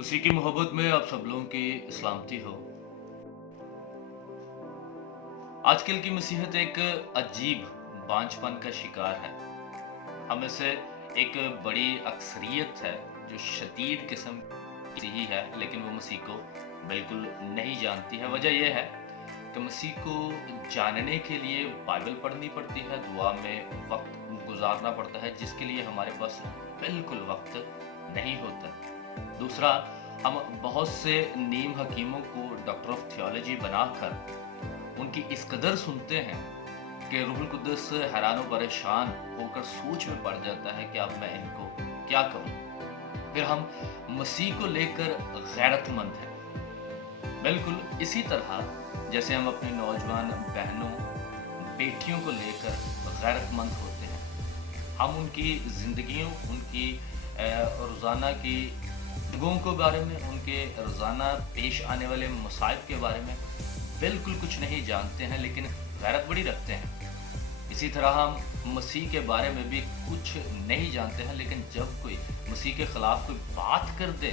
उसी की मोहब्बत में आप सब लोगों की सलामती हो। आजकल की मसीहत एक अजीब बांझपन का शिकार है। हम में से एक बड़ी अक्सरियत है जो शदीद किस्म की ही है, लेकिन वो मसीह को बिल्कुल नहीं जानती है। वजह यह है कि मसीह को जानने के लिए बाइबल पढ़नी पड़ती है, दुआ में वक्त गुजारना पड़ता है, जिसके लिए हमारे पास बिल्कुल वक्त नहीं होता। दूसरा, हम बहुत से नीम हकीमों को डॉक्टर ऑफ थियोलॉजी बनाकर उनकी इस कदर सुनते हैं कि रूहुल कुद्दस हैरान व परेशान होकर सोच में पड़ जाता है कि अब मैं इनको क्या करूं। फिर हम मसीह को लेकर गैरतमंद हैं, बिल्कुल इसी तरह जैसे हम अपनी नौजवान बहनों बेटियों को लेकर गैरतमंद होते हैं। हम उनकी ज़िंदगियों, उनकी रोज़ाना की लोगों के बारे में, उनके रोज़ाना पेश आने वाले मसाइब के बारे में बिल्कुल कुछ नहीं जानते हैं, लेकिन गैरत बड़ी रखते हैं। इसी तरह हम मसीह के बारे में भी कुछ नहीं जानते हैं, लेकिन जब कोई मसीह के ख़िलाफ़ कोई बात कर दे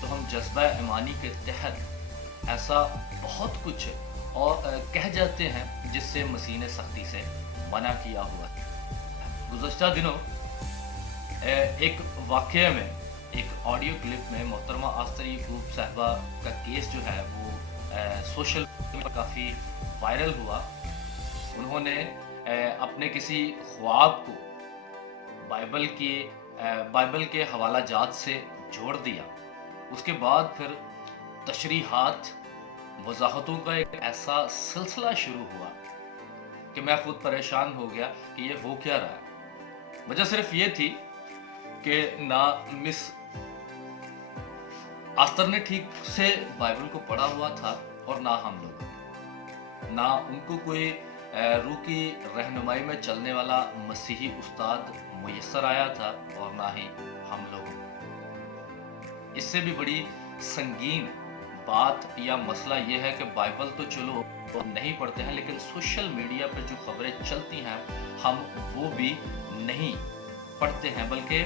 तो हम जज्बा ईमानी के तहत ऐसा बहुत कुछ और कह जाते हैं जिससे मसीह ने सख्ती से मना किया हुआ है। गुज़श्ता दिनों एक वाक़ये में, एक ऑडियो क्लिप में मोहतरमा आस्तर याकूब साहिबा का केस जो है वो सोशल मीडिया पर काफ़ी वायरल हुआ। उन्होंने अपने किसी ख्वाब को बाइबल के हवाला जात से जोड़ दिया। उसके बाद फिर तशरीहात, वजाहतों का एक ऐसा सिलसिला शुरू हुआ कि मैं खुद परेशान हो गया कि ये हो क्या रहा है। वजह सिर्फ ये थी कि ना मिस आस्तर ने ठीक से बाइबल को पढ़ा हुआ था और ना हम लोग, ना उनको कोई रूह की रहनुमाई में चलने वाला मसीही उस्ताद मुयस्सर आया था और ना ही हम लोग। इससे भी बड़ी संगीन बात या मसला यह है कि बाइबल तो चलो नहीं पढ़ते हैं, लेकिन सोशल मीडिया पर जो खबरें चलती हैं हम वो भी नहीं पढ़ते हैं, बल्कि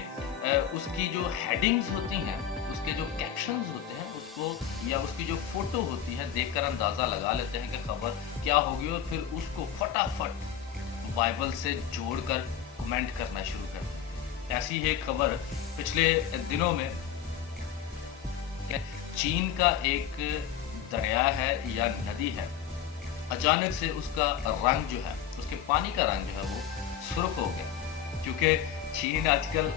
उसकी जो हेडिंग्स होती हैं, उसके जो कैप्शंस होते हैं, उसको या उसकी जो फोटो होती है देखकर अंदाज़ा लगा लेते हैं कि खबर क्या होगी और फिर उसको फटाफट बाइबल से जोड़कर कमेंट करना शुरू कर दें। ऐसी ही एक खबर पिछले दिनों में, चीन का एक दरिया है या नदी है, अचानक से उसका रंग जो है, उसके पानी का रंग जो है वो सुर्ख हो गया। क्योंकि चीन आजकल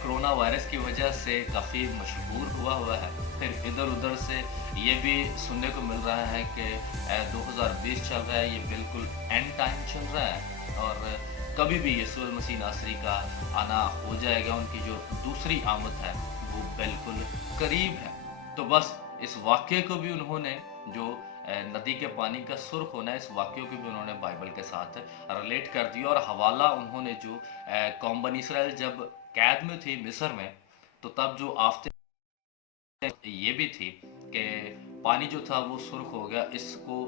कोरोना वायरस की वजह से काफ़ी मशहूर हुआ है। फिर इधर उधर से ये भी सुनने को मिल रहा है कि 2020 चल रहा है, ये बिल्कुल एंड टाइम चल रहा है और कभी भी यीशु मसीह नासरी का आना हो जाएगा। उनकी जो दूसरी आमद है वो बिल्कुल करीब है। तो बस इस वाक़ये को भी उन्होंने, जो नदी के पानी का सुर्ख होना है, इस वाक़ये को भी उन्होंने बाइबल के साथ रिलेट कर दिया और हवाला उन्होंने जो कौम बनी इसराइल जब कैद में थी मिस्र में, तो तब जो आफतें ये भी थी कि पानी जो था वो सुर्ख हो गया। इसको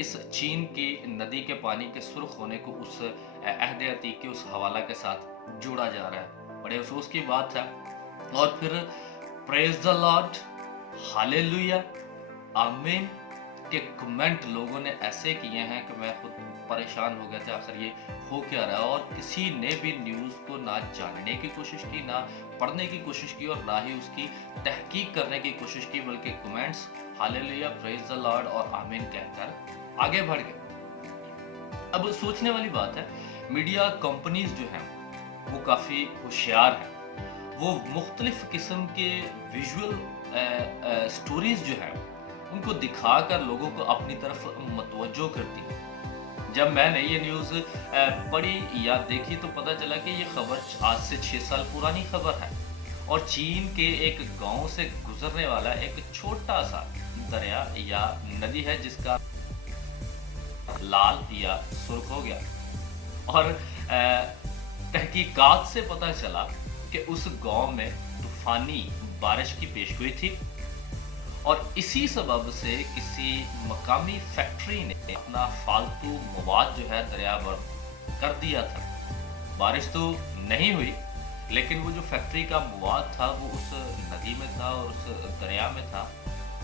इस चीन की नदी के पानी के सुर्ख होने को उस अहद अतीक के उस हवाला के साथ जोड़ा जा रहा है। बड़े अफसोस की बात है। और फिर प्रेज द लॉर्ड, हालेलुया, आमीन के कमेंट लोगों ने ऐसे किए हैं कि मैं खुद परेशान हो गया था, आखिर ये हो क्या रहा है। और किसी ने भी न्यूज़ को ना जानने की कोशिश की, ना पढ़ने की कोशिश की और ना ही उसकी तहकीक करने की कोशिश की, बल्कि comments hallelujah, praise the Lord और आमीन कहकर आगे बढ़ गए। अब सोचने वाली बात है, मीडिया कंपनीज जो हैं वो काफ़ी होशियार हैं। वो मुख्तलिफ किस्म के विजुअल स्टोरीज जो हैं उनको दिखाकर लोगों को अपनी तरफ मतवज्जो करती है। जब मैंने ये न्यूज़ पढ़ी या देखी तो पता चला कि ये खबर आज से 6 साल पुरानी खबर है और चीन के एक गांव से गुजरने वाला एक छोटा सा दरिया या नदी है जिसका लाल या सुर्ख हो गया। और तहकीकात से पता चला कि उस गांव में तूफानी बारिश की पेशगोई थी और इसी सबब से किसी मकामी फैक्ट्री ने अपना फालतू मवाद जो है दरिया भर कर दिया था। बारिश तो नहीं हुई, लेकिन वो जो फैक्ट्री का मवाद था वो उस नदी में था और उस दरिया में था।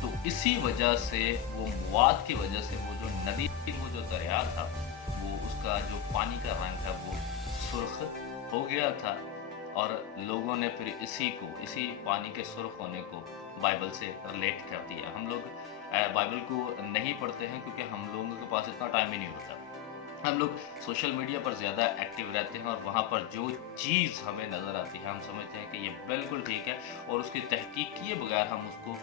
तो इसी वजह से वो मवाद की वजह से वो जो नदी वो जो दरिया था वो उसका जो पानी का रंग है वो सुर्ख हो गया था। और लोगों ने फिर इसी पानी के सुर्ख होने को बाइबल से रिलेट कर दिया। हम लोग बाइबल को नहीं पढ़ते हैं क्योंकि हम लोगों के पास इतना टाइम ही नहीं होता। हम लोग सोशल मीडिया पर ज़्यादा एक्टिव रहते हैं और वहाँ पर जो चीज़ हमें नज़र आती है हम समझते हैं कि ये बिल्कुल ठीक है और उसकी तहकीक किए बगैर हम उसको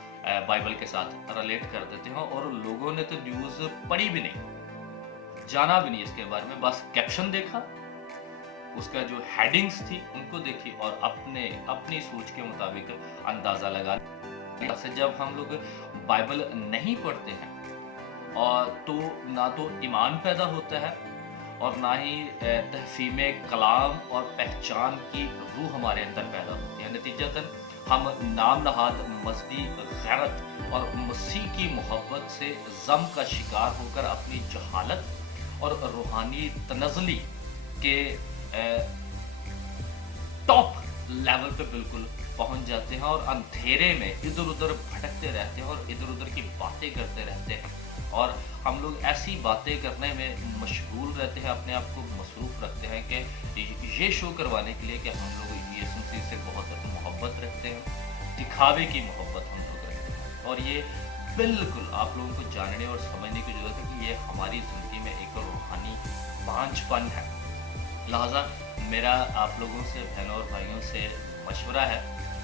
बाइबल के साथ रिलेट कर देते हैं। और लोगों ने तो न्यूज़ पढ़ी भी नहीं, जाना भी नहीं इसके बारे में, बस कैप्शन देखा, उसका जो हेडिंग्स थी उनको देखी और अपनी सोच के मुताबिक अंदाज़ा लगा लिया। से जब हम लोग बाइबल नहीं पढ़ते हैं और तो ना तो ईमान पैदा होता है और ना ही तहफ़ीम कलाम और पहचान की रूह हमारे अंदर पैदा होती है। नतीजतन हम नाम नहाद मजहबी गैरत और मसीह की मोहब्बत से ज़म का शिकार होकर अपनी जहालत और रूहानी तनज़ली के टॉप लेवल पे बिल्कुल पहुंच जाते हैं और अंधेरे में इधर उधर भटकते रहते हैं और इधर उधर की बातें करते रहते हैं। और हम लोग ऐसी बातें करने में मशगूल रहते हैं, अपने आप को मसरूफ़ रखते हैं कि ये शो करवाने के लिए कि हम लोग यीशु मसीह से बहुत मोहब्बत रखते हैं, दिखावे की मोहब्बत हम लोग रखते हैं। और ये बिल्कुल आप लोगों को जानने और समझने की ज़रूरत है कि ये हमारी ज़िंदगी में एक रूहानी बांझपन है। लिहाजा मेरा आप लोगों से, बहनों और भाइयों से मशवरा है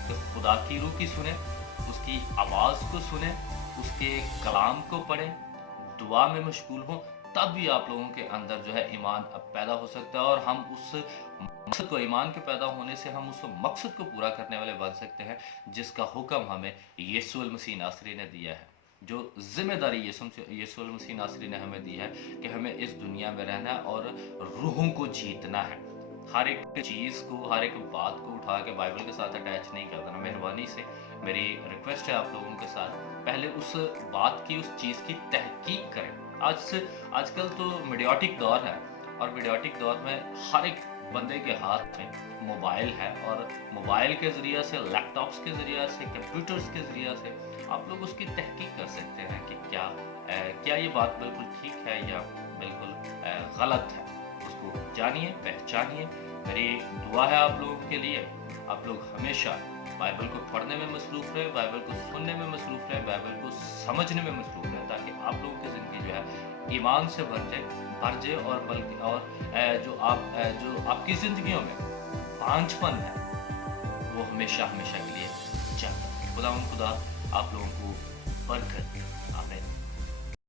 कि खुदा की रूह की सुने, उसकी आवाज़ को सुने, उसके कलाम को पढ़ें, दुआ में मशगूल हों, तब भी आप लोगों के अंदर जो है ईमान अब पैदा हो सकता है और हम उस मकसद को, ईमान के पैदा होने से हम उस मकसद को पूरा करने वाले बन सकते हैं जिसका हुक्म हमें यीशु मसीह नासरी ने दिया है। जो जिम्मेदारी यीशु मसीह नासरी ने हमें दी है कि हमें इस दुनिया में रहना है और रूहों को जीतना है। हर एक चीज़ को, हर एक बात को उठा के बाइबल के साथ अटैच नहीं कर देना। मेहरबानी से मेरी रिक्वेस्ट है आप लोगों के साथ, पहले उस बात की, उस चीज़ की तहकीक करें। आजकल तो मीडियाटिक दौर है और मीडियाटिक दौर में हर एक बंदे के हाथ में मोबाइल है और मोबाइल के ज़रिए से, लैपटॉप्स के ज़रिए से, कंप्यूटर्स के ज़रिए से आप लोग उसकी तहकीक कर सकते हैं कि क्या ये बात बिल्कुल ठीक है या बिल्कुल गलत है। उसको जानिए, पहचानिए। मेरी दुआ है आप लोगों के लिए, आप लोग हमेशा बाइबल को पढ़ने में मसरूफ़ रहे, बाइबल को सुनने में मसरूफ़ रहे, बाइबल को समझने में मसरूफ़ रहे, ताकि आप लोगों की ज़िंदगी जो है ईमान से भर जाए और बल्कि जो आपकी ज़िंदगियों में बांझपन है वो हमेशा हमेशा के लिए जाता है। खुदा आप लोगों को बरकत दे।